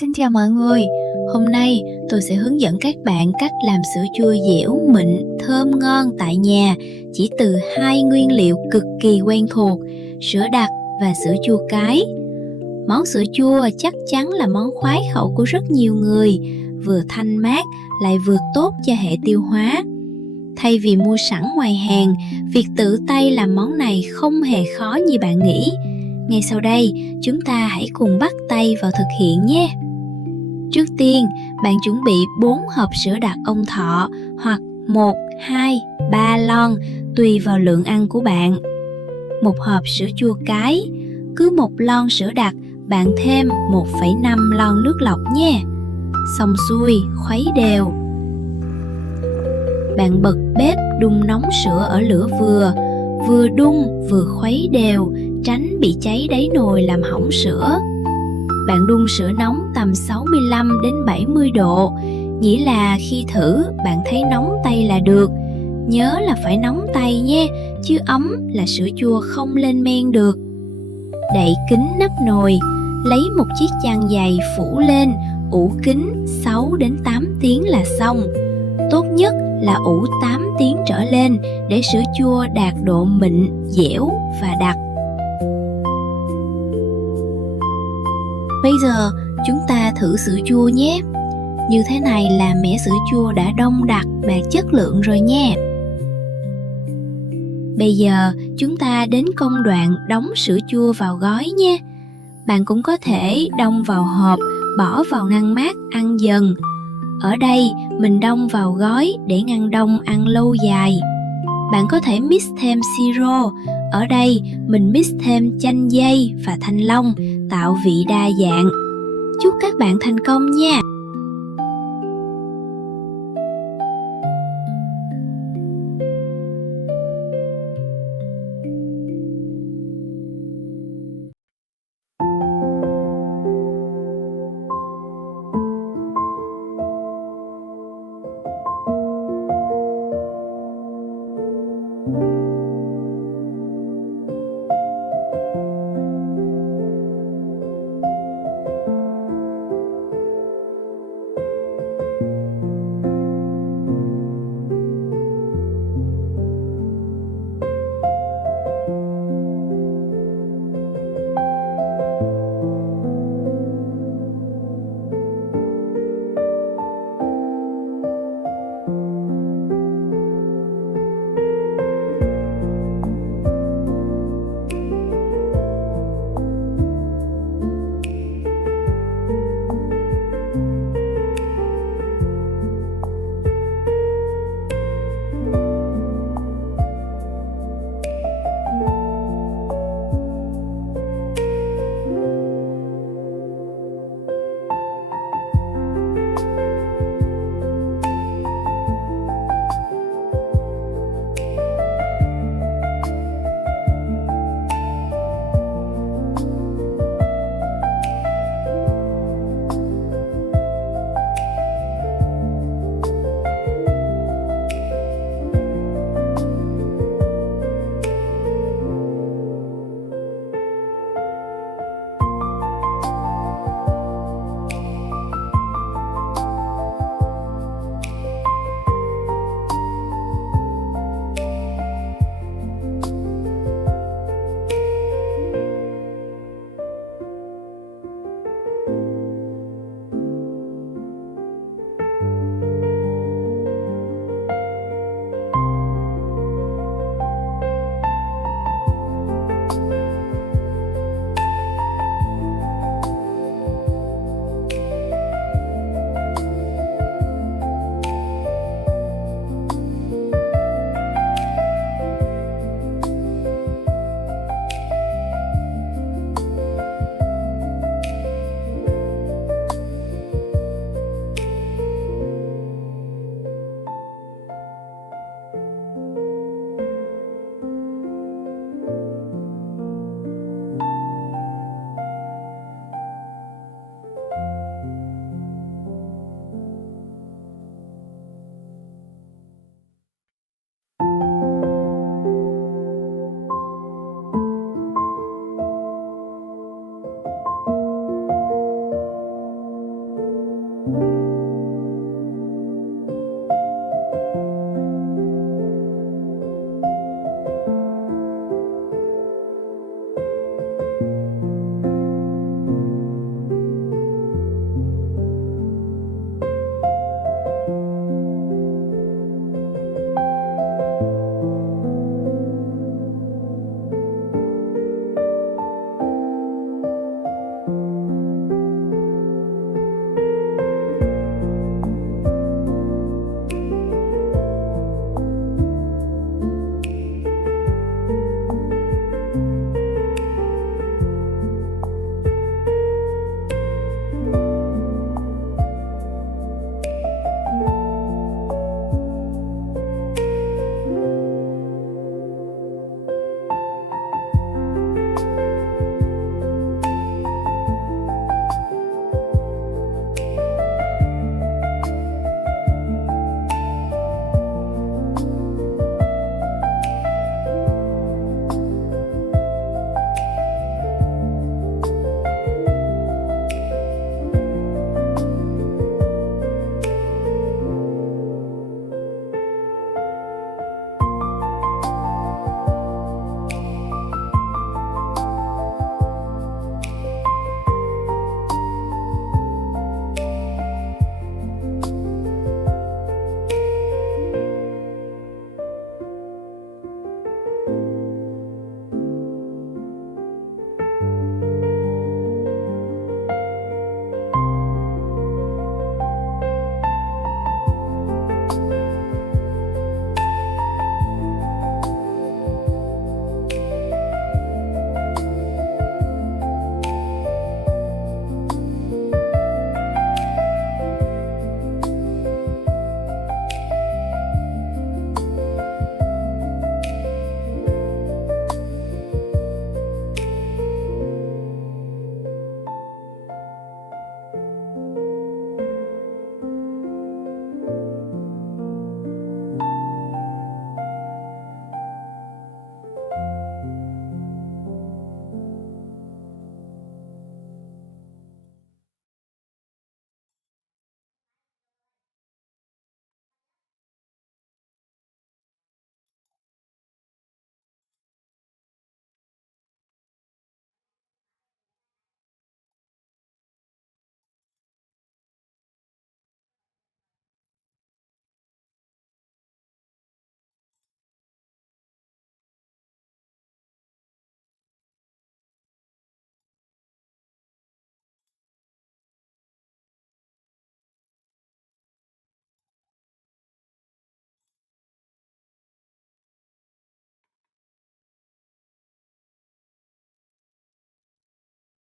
Xin chào mọi người, hôm nay tôi sẽ hướng dẫn các bạn cách làm sữa chua dẻo, mịn, thơm ngon tại nhà chỉ từ hai nguyên liệu cực kỳ quen thuộc, sữa đặc và sữa chua cái. Món sữa chua chắc chắn là món khoái khẩu của rất nhiều người, vừa thanh mát lại vừa tốt cho hệ tiêu hóa. Thay vì mua sẵn ngoài hàng, việc tự tay làm món này không hề khó như bạn nghĩ. Ngay sau đây, chúng ta hãy cùng bắt tay vào thực hiện nhé! Trước tiên, bạn chuẩn bị 4 hộp sữa đặc ông thọ hoặc 1, 2, 3 lon tùy vào lượng ăn của bạn. Một hộp sữa chua cái, cứ 1 lon sữa đặc bạn thêm 1,5 lon nước lọc nhé. Xong xuôi, khuấy đều. Bạn bật bếp đun nóng sữa ở lửa vừa đun vừa khuấy đều, tránh bị cháy đáy nồi làm hỏng sữa. Bạn đun sữa nóng tầm 65 đến 70 độ, nghĩa là khi thử bạn thấy nóng tay là được. Nhớ là phải nóng tay nhé, chứ ấm là sữa chua không lên men được. Đậy kín nắp nồi, lấy một chiếc chăn dày phủ lên, ủ kín 6 đến 8 tiếng là xong. Tốt nhất là ủ 8 tiếng trở lên để sữa chua đạt độ mịn, dẻo và đặc. Bây giờ chúng ta thử sữa chua nhé. Như thế này là mẻ sữa chua đã đông đặc, đạt chất lượng rồi nha. Bây giờ chúng ta đến công đoạn đóng sữa chua vào gói nhé. Bạn cũng có thể đông vào hộp, bỏ vào ngăn mát ăn dần. Ở đây mình đông vào gói để ngăn đông ăn lâu dài. Bạn có thể mix thêm siro. Ở đây mình mix thêm chanh dây và thanh long, tạo vị đa dạng. Chúc các bạn thành công nha!